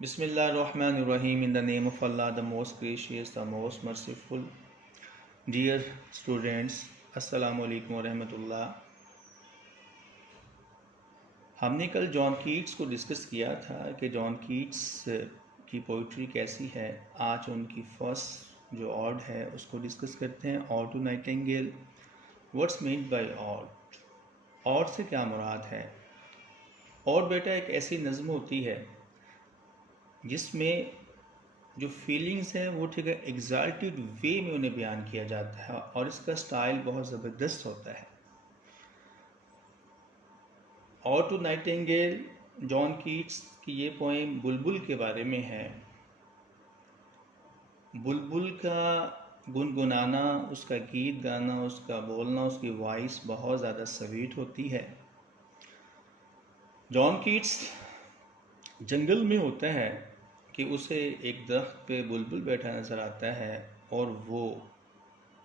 Bismillahirrahmanirrahim. In the name of Allah, the most gracious, the most merciful. Dear students, Assalamu alaikum wa rahmatullah. हमने कल John Keats को discuss किया था कि John Keats की poetry कैसी है। आज उनकी फर्स्ट जो ऑड है उसको डिस्कस करते हैं। Ode to nightingale. What's mean by ode? Ode से क्या मुराद है? ऑड बेटा एक ऐसी नज़्म होती है जिसमें जो फीलिंग्स हैं वो ठीक है एग्जाल्टेड वे में उन्हें बयान किया जाता है और इसका स्टाइल बहुत ज़बरदस्त होता है। और टू नाइटिंगेल जॉन कीट्स की ये पोएम बुलबुल के बारे में है। बुलबुल का गुनगुनाना, उसका गीत गाना, उसका बोलना, उसकी वॉइस बहुत ज़्यादा स्वीट होती है। जॉन कीट्स जंगल में होता है कि उसे एक दरख्त पे बुलबुल बैठा नज़र आता है और वो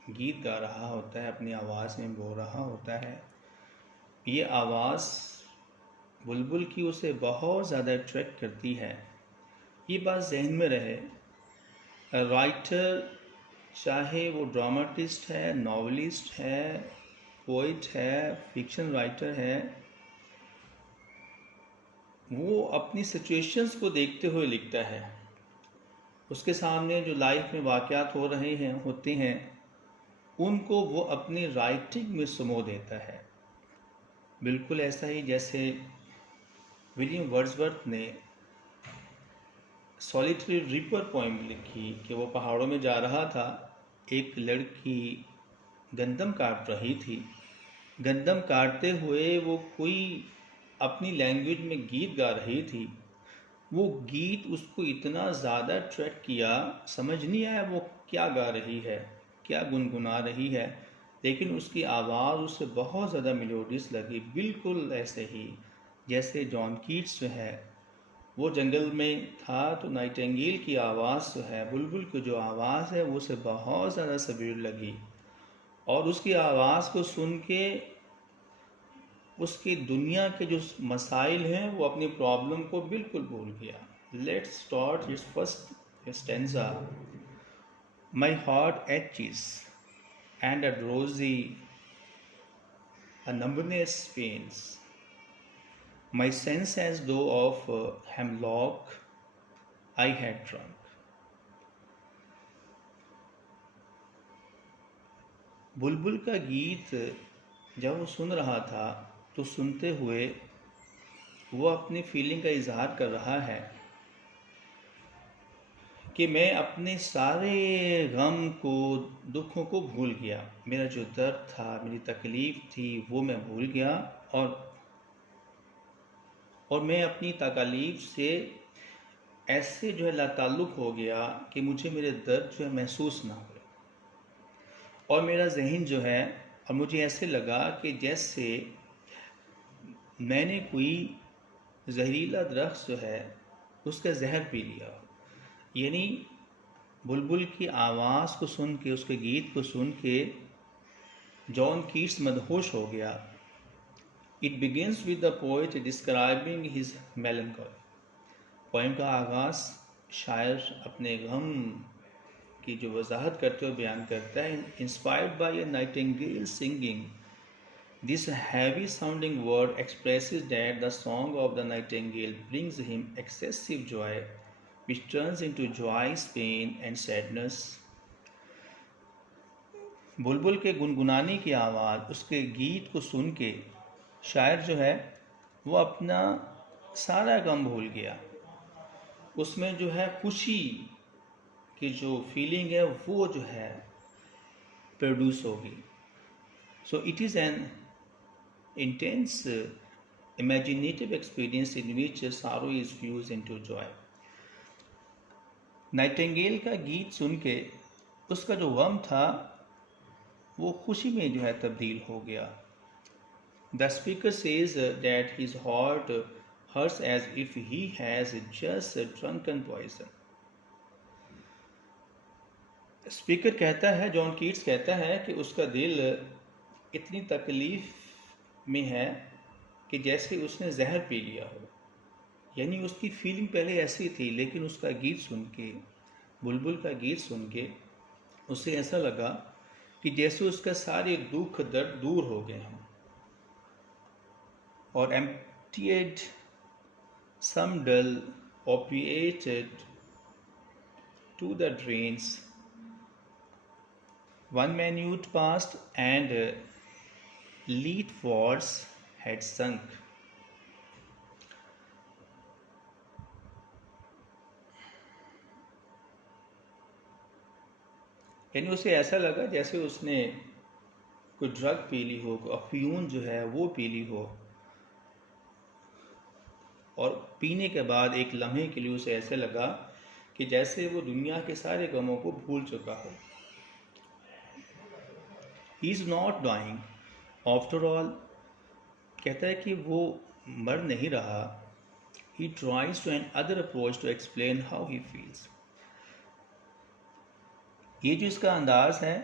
गीत गा रहा होता है, अपनी आवाज़ में बोल रहा होता है। ये आवाज़ बुलबुल की उसे बहुत ज़्यादा अट्रैक्ट करती है। ये बात जहन में रहे, राइटर चाहे वो ड्रामाटिस्ट है, नॉवलिस्ट है, पोइट है, फिक्शन राइटर है, वो अपनी सिचुएशंस को देखते हुए लिखता है। उसके सामने जो लाइफ में वाक़यात हो रहे हैं होते हैं उनको वो अपनी राइटिंग में समो देता है। बिल्कुल ऐसा ही जैसे विलियम वर्ड्सवर्थ ने सॉलिटरी रिपर पोएम लिखी कि वो पहाड़ों में जा रहा था, एक लड़की गंदम काट रही थी। गंदम काटते हुए वो कोई अपनी लैंग्वेज में गीत गा रही थी। वो गीत उसको इतना ज़्यादा अट्रैक्ट किया, समझ नहीं आया वो क्या गा रही है, क्या गुनगुना रही है, लेकिन उसकी आवाज़ उसे बहुत ज़्यादा मेलोडियस लगी। बिल्कुल ऐसे ही जैसे जॉन कीट्स जो है वो जंगल में था तो नाइटिंगेल की आवाज़ जो है, बुलबुल की जो आवाज़ है वो उसे बहुत ज़्यादा सवीर लगी और उसकी आवाज़ को सुन के उसकी दुनिया के जो मसाइल हैं वो अपनी प्रॉब्लम को बिल्कुल भूल गया। Let's start its first stanza. My heart aches and a drowsy a numbness pains my sense as though of hemlock I had drunk। बुलबुल का गीत जब वो सुन रहा था तो सुनते हुए वो अपनी फीलिंग का इजहार कर रहा है कि मैं अपने सारे गम को, दुखों को भूल गया। मेरा जो दर्द था, मेरी तकलीफ़ थी वो मैं भूल गया और मैं अपनी तकलीफ़ से ऐसे जो है लाताल्लुक़ हो गया कि मुझे मेरे दर्द जो है महसूस ना हुए और मेरा जहन जो है, और मुझे ऐसे लगा कि जैसे मैंने कोई जहरीला दरख्त जो है उसका जहर पी लिया हो। यानी बुलबुल की आवाज़ को सुन के, उसके गीत को सुन के जॉन कीट्स मदहोश हो गया। It begins with the poet describing his melancholy. Poem का आगाज़ शायर अपने गम की जो वजाहत करते हुए बयान करता है। Inspired by a Nightingale singing, this heavy sounding word expresses that the song of the nightingale brings him excessive joy, which turns into joy, pain and sadness। बुलबुल के गुनगुनाने की आवाज़, उसके गीत को सुन के शायर जो है वो अपना सारा गम भूल गया। उसमें जो है खुशी की जो फीलिंग है वो जो है प्रोड्यूस होगी। So it is an intense imaginative experience in which sorrow is fused into joy। Nightingale का गीत सुन के उसका जो गम था वो खुशी में जो है तब्दील हो गया। The speaker says that his heart hurts as if he has just drunken poison। Speaker कहता है, जॉन कीट्स कहता है कि उसका दिल इतनी तकलीफ में है कि जैसे उसने जहर पी लिया हो। यानी उसकी फीलिंग पहले ऐसी थी, लेकिन उसका गीत सुन के, बुलबुल का गीत सुन के उसे ऐसा लगा कि जैसे उसका सारे दुख दर्द दूर हो गए हैं। और emptied some dull opiated to the drains. One minute passed and lead wards had sunk. यानी उसे ऐसा लगा जैसे उसने कोई ड्रग पी ली हो, अफ्यून जो है वो पी ली हो, और पीने के बाद एक लम्हे के लिए उसे ऐसे लगा कि जैसे वो दुनिया के सारे गमों को भूल चुका हो। He is not dying after all, कहता है कि वो मर नहीं रहा। He tries to another approach to explain how he feels. ये जो इसका अंदाज है,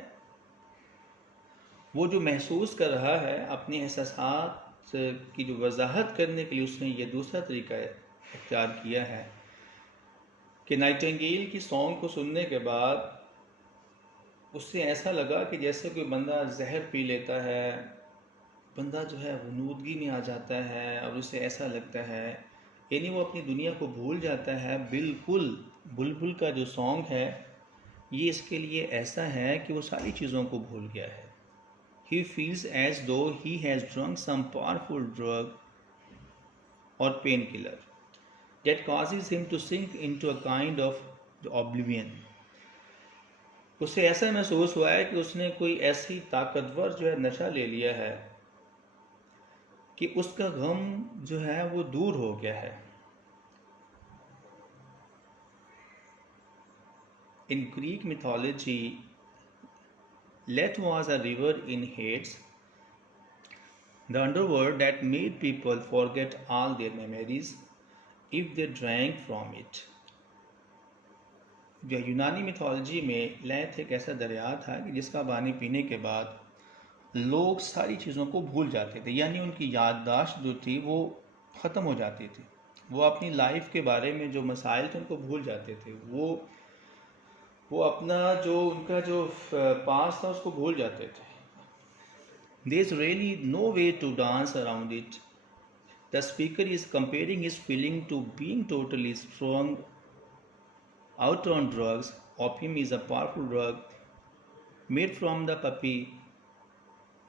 वो जो महसूस कर रहा है, अपने एहसासात की जो वजाहत करने के लिए उसने ये दूसरा तरीका इख्तियार किया है कि नाइटिंगेल की सॉन्ग को सुनने के बाद उससे ऐसा लगा कि जैसे कोई बंदा जहर पी लेता है, बंदा जो है वनूदगी में आ जाता है और उसे ऐसा लगता है, यानी वो अपनी दुनिया को भूल जाता है। बिल्कुल बुलबुल का जो सॉन्ग है ये इसके लिए ऐसा है कि वो सारी चीज़ों को भूल गया है। He feels as though he has drunk some powerful drug or painkiller that causes him to sink into a kind of oblivion. उसे ऐसा महसूस हुआ है कि उसने कोई ऐसी ताकतवर जो है नशा ले लिया है कि उसका गम जो है वो दूर हो गया है। In Greek mythology, Lethe was a river in Hades, the underworld that made people forget all their memories if they drank from it. जो यूनानी मिथोलॉजी में लेथ एक ऐसा दरिया था कि जिसका पानी पीने के बाद लोग सारी चीज़ों को भूल जाते थे, यानी उनकी याददाश्त जो थी वो ख़त्म हो जाती थी। वो अपनी लाइफ के बारे में जो मसाइल थे उनको भूल जाते थे। वो अपना जो उनका जो पास था उसको भूल जाते थे। There is really no way to dance around it. The speaker is comparing his feeling to being totally strung out on drugs. Opium is a powerful drug made from the poppy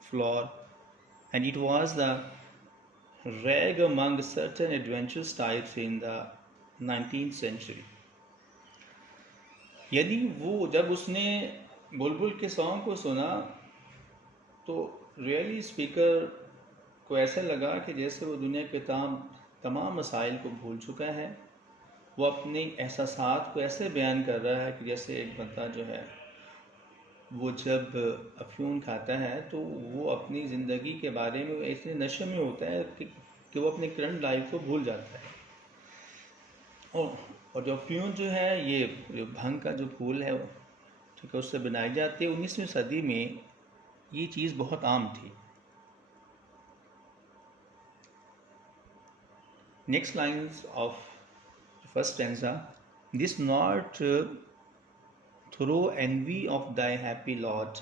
flower, and it was the rage among certain adventurous types in the 19th century. यदि वो जब उसने बुलबुल के song को सुना तो really speaker को ऐसा लगा कि जैसे वो दुनिया के तमाम मसाइल को भूल चुका है। वो अपने एहसासात को ऐसे बयान कर रहा है कि जैसे एक बंदा जो है वो जब अफ्यून खाता है तो वो अपनी ज़िंदगी के बारे में इतने नशे में होता है कि वो अपने करंट लाइफ को भूल जाता है। और जो अफ्यून जो है, ये भांग का जो फूल है, ठीक है, उससे बनाई जाती है। 19वीं सदी में ये चीज़ बहुत आम थी। Next lines of first stanza, this not through envy of thy happy lot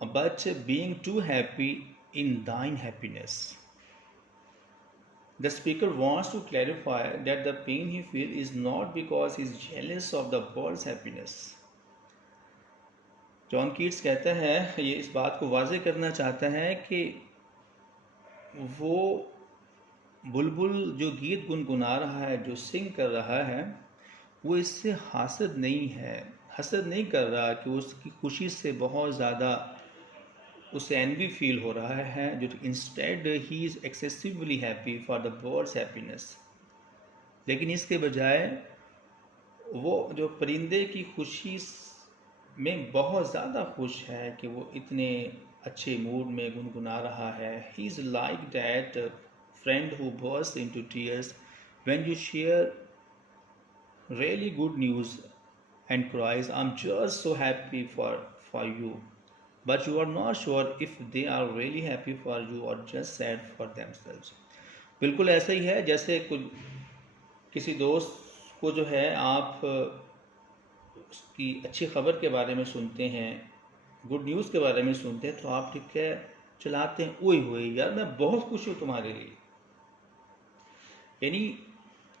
but being too happy in thine happiness. The speaker wants to clarify that the pain he feels is not because he is jealous of the bird's happiness. John Keats कहता है, ये इस बात को वाज़े करना चाहता है कि वो बुलबुल जो गीत गुनगुना रहा है, जो सिंग कर रहा है, वो इससे हासद नहीं है, हसद नहीं कर रहा कि उसकी खुशी से बहुत ज़्यादा उसे एनवी फील हो रहा है, जो instead he is excessively happy for the birds happiness. लेकिन इसके बजाय वो जो परिंदे की खुशी में बहुत ज़्यादा खुश है कि वो इतने अच्छे मूड में गुनगुना रहा है. He is like that friend who burst into tears when you share really good news and cries I am just so happy for you, but you are not sure if they are really happy for you or just sad for themselves. बिल्कुल ऐसा ही है जैसे कुछ किसी दोस्त को जो है आप उसकी अच्छी खबर के बारे में सुनते हैं, गुड न्यूज़ के बारे में सुनते हैं, तो आप ठीक है चलाते हैं, ओए होए यार मैं बहुत खुश हूँ तुम्हारे लिए। यानी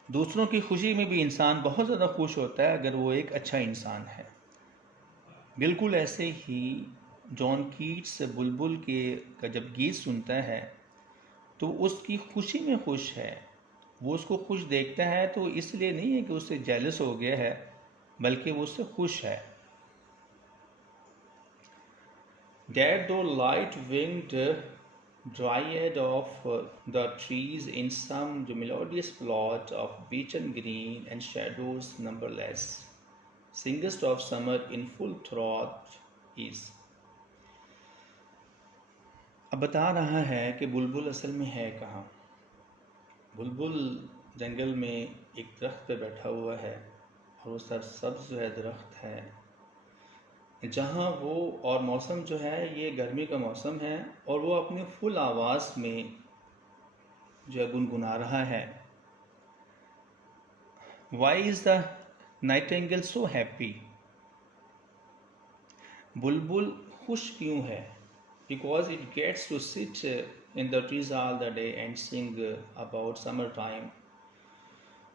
दूसरों की खुशी में भी इंसान बहुत ज़्यादा खुश होता है अगर वो एक अच्छा इंसान है। बिल्कुल ऐसे ही जॉन कीट्स बुलबुल के का जब गीत सुनता है तो उसकी खुशी में खुश है। वो उसको खुश देखता है तो इसलिए नहीं है कि उससे जेलस हो गया है, बल्कि वो उससे खुश है। That the light-winged dryad of the trees in some melodious plot of beechen green and shadows numberless, singest of summer in full throat is। अब बता रहा है कि बुलबुल असल में है कहाँ। बुलबुल जंगल में एक दरख्त पे बैठा हुआ है और वो सरसब्ज जो है दरख्त है, जहाँ वो, और मौसम जो है ये गर्मी का मौसम है, और वो अपनी फुल आवाज़ में जो है गुनगुना रहा है। Why is the nightingale so happy. बुलबुल खुश क्यों है? Because it gets to sit in the trees all the day and sing about summer time.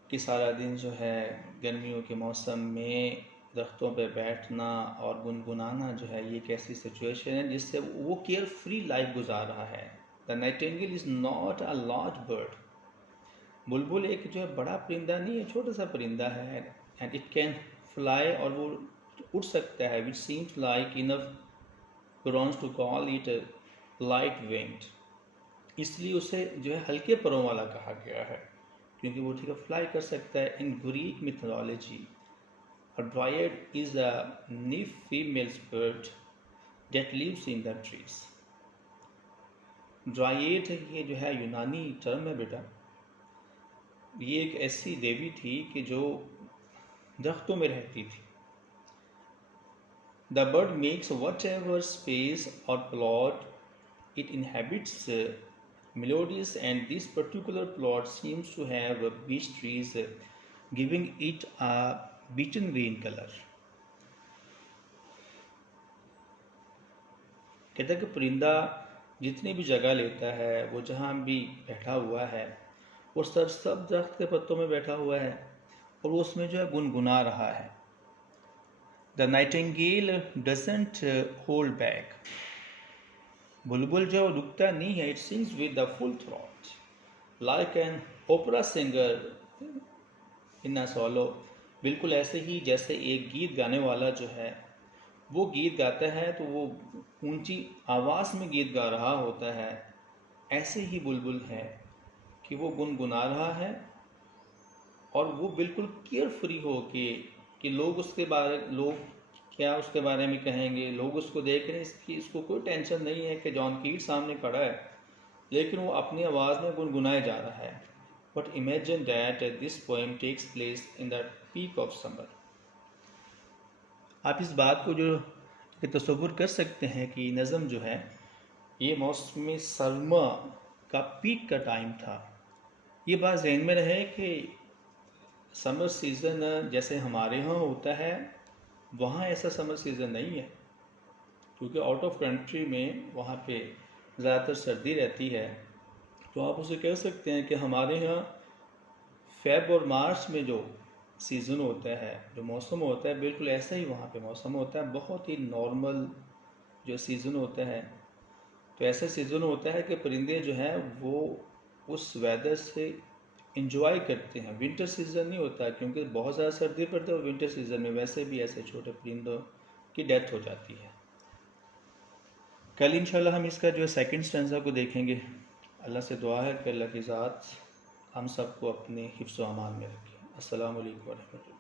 कि सारा दिन जो है गर्मियों के मौसम में दरख्तों पे बैठना और गुनगुनाना जो है, ये एक ऐसी सिचुएशन है जिससे वो केयर फ्री लाइफ गुजार रहा है। The Nightingale is not a large bird. बुलबुल एक जो है बड़ा परिंदा नहीं है, छोटा सा परिंदा है। एंड इट कैन फ्लाई, और वो उड़ सकता है, which seems like enough Purons to call it light wind. इसलिए उसे जो है हल्के परों वाला कहा गया है, क्योंकि वो ठीक है फ्लाई कर सकता है। In Greek mythology, a dryad is a nymph female bird that lives in the trees। Dried ये जो है यूनानी टर्म है बेटा। ये एक ऐसी देवी थी कि जो दरख्तों में रहती थी। The bird makes whatever space or plot it inhabits melodious, and this particular plot seems to have beech trees, giving it a beechen green color। कहता है कि परिंदा जितनी भी जगह लेता है, वो जहाँ भी बैठा हुआ है, वो सब दरख्त के पत्तों में बैठा हुआ है और वो उसमें जो है गुनगुना रहा है। The nightingale doesn't hold back। बुलबुल जो रुकता नहीं है, it sings with the full throat like an opera singer in a solo। बिल्कुल ऐसे ही जैसे एक गीत गाने वाला जो है वो गीत गाता है तो वो ऊंची आवाज़ में गीत गा रहा होता है, ऐसे ही बुलबुल है कि वो गुनगुना रहा है और वो बिल्कुल केयर फ्री हो कि लोग क्या उसके बारे में कहेंगे, लोग उसको देख रहे हैं, इसको कोई टेंशन नहीं है कि जॉन कीट सामने खड़ा है, लेकिन वो अपनी आवाज़ में गुनगुनाए जा रहा है। But imagine that this poem takes place in the peak of summer. आप इस बात को जो तसव्वुर कर सकते हैं कि नज़म जो है ये मौसम सरमा का पीक का टाइम था। ये बात जहन में रहे कि समर सीज़न जैसे हमारे यहाँ होता है, वहाँ ऐसा समर सीज़न नहीं है, क्योंकि आउट ऑफ कंट्री में वहाँ पे ज़्यादातर सर्दी रहती है। तो आप उसे कह सकते हैं कि हमारे यहाँ फेब और मार्च में जो सीज़न होता है, जो मौसम होता है, बिल्कुल ऐसा ही वहाँ पे मौसम होता है। बहुत ही नॉर्मल जो सीज़न होता है। तो ऐसा सीज़न होता है कि परिंदे जो हैं वो उस वेदर से इंजॉय करते हैं। विंटर सीज़न नहीं होता, क्योंकि बहुत ज़्यादा सर्दी पड़ती है और विंटर सीज़न में वैसे भी ऐसे छोटे परिंदों की डेथ हो जाती है। कल इंशाल्लाह हम इसका जो सेकंड स्टैंजा को देखेंगे। अल्लाह से दुआ है कि अल्लाह की ज़ात हम सबको अपने हिफ्ज़ व अमान में रखे। अस्सलामु अलैकुम व रहमतुल्लाह।